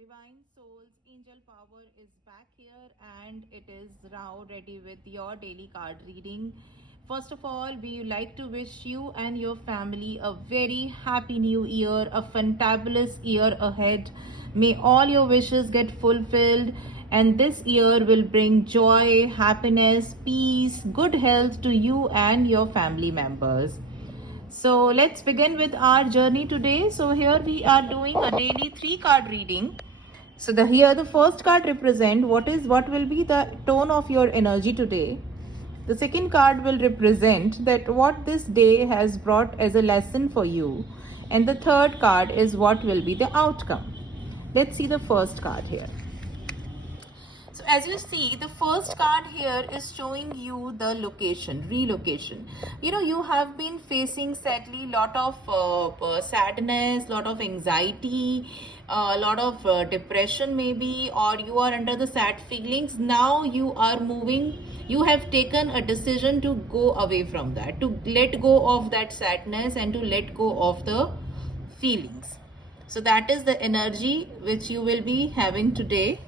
Divine Souls Angel Power is back here and it is now ready with your daily card reading. First of all, we like to wish you and your family a very happy new year, a fantabulous year ahead. May all your wishes get fulfilled and this year will bring joy, happiness, peace, good health to you and your family members. So let's begin with our journey today. So here we are doing a daily 3 card reading. So here the first card represent what will be the tone of your energy today. The second card will represent that what this day has brought as a lesson for you. And the third card is what will be the outcome. Let's see the first card here. So as you see, the first card here is showing you the location, relocation. You know, you have been facing sadly lot of sadness, lot of anxiety, a lot of depression maybe, or you are under the sad feelings. Now you are moving, you have taken a decision to go away from that, to let go of that sadness and to let go of the feelings. So that is the energy which you will be having today.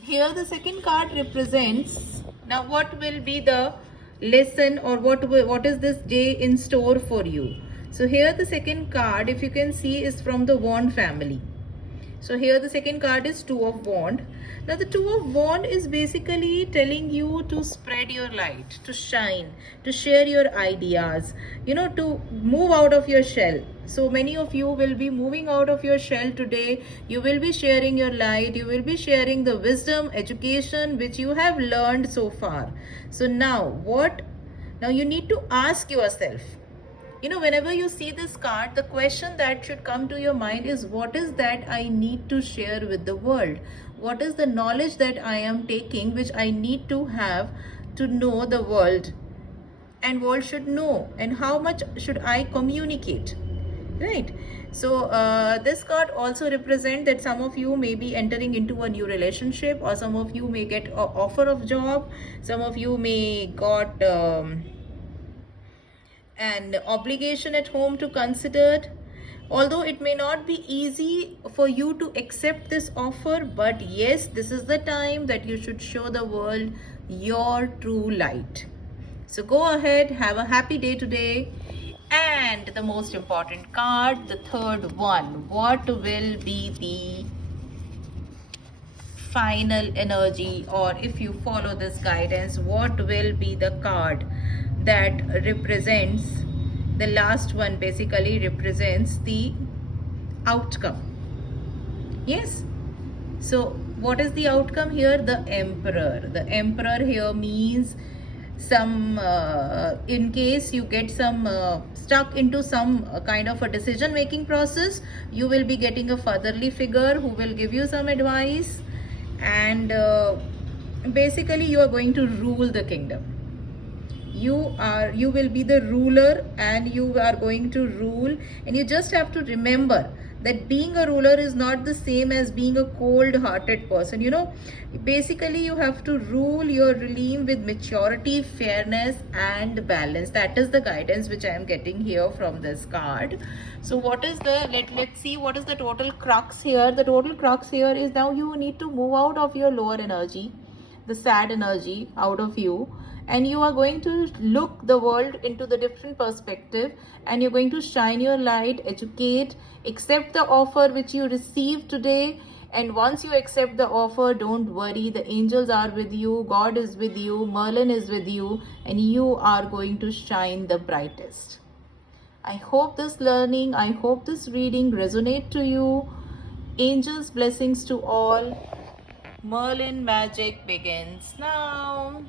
Here the second card represents now what will be the lesson or what is this day in store for you. So here the second card, if you can see, is from the Wand family. So here the second card is Two of Wand. Now the Two of Wand is basically telling you to spread your light, to shine, to share your ideas, you know, to move out of your shell. So many of you will be moving out of your shell today. You will be sharing your light. You will be sharing the wisdom, education which you have learned so far. So now what? Now you need to ask yourself, you know, whenever you see this card, the question that should come to your mind is, what is that I need to share with the world? What is the knowledge that I am taking which I need to have to know the world, and world should know, and how much should I communicate, right? So this card also represents that some of you may be entering into a new relationship, or some of you may get an offer of job, some of you may got an obligation at home to consider. Although it may not be easy for you to accept this offer, but yes, this is the time that you should show the world your true light. So go ahead, have a happy day today. And the most important card, the third one, what will be the final energy, or if you follow this guidance, what will be the card that represents the last one? Basically represents the outcome. Yes, so what is the outcome here? The Emperor. The Emperor here means some in case you get some stuck into some kind of a decision making process, you will be getting a fatherly figure who will give you some advice, and basically you are going to rule the kingdom. You will be the ruler, and you are going to rule, and you just have to remember that being a ruler is not the same as being a cold-hearted person. You know, basically you have to rule your realm with maturity, fairness and balance. That is the guidance which I am getting here from this card. So what is the, let's see what is the total crux here. The total crux here is now you need to move out of your lower energy, the sad energy out of you, and you are going to look the world into the different perspective, and you're going to shine your light, educate, accept the offer which you received today. And once you accept the offer, don't worry, the angels are with you, God is with you, Merlin is with you, and you are going to shine the brightest. I hope this learning, I hope this reading resonate to you. Angels blessings to all. Merlin magic begins now.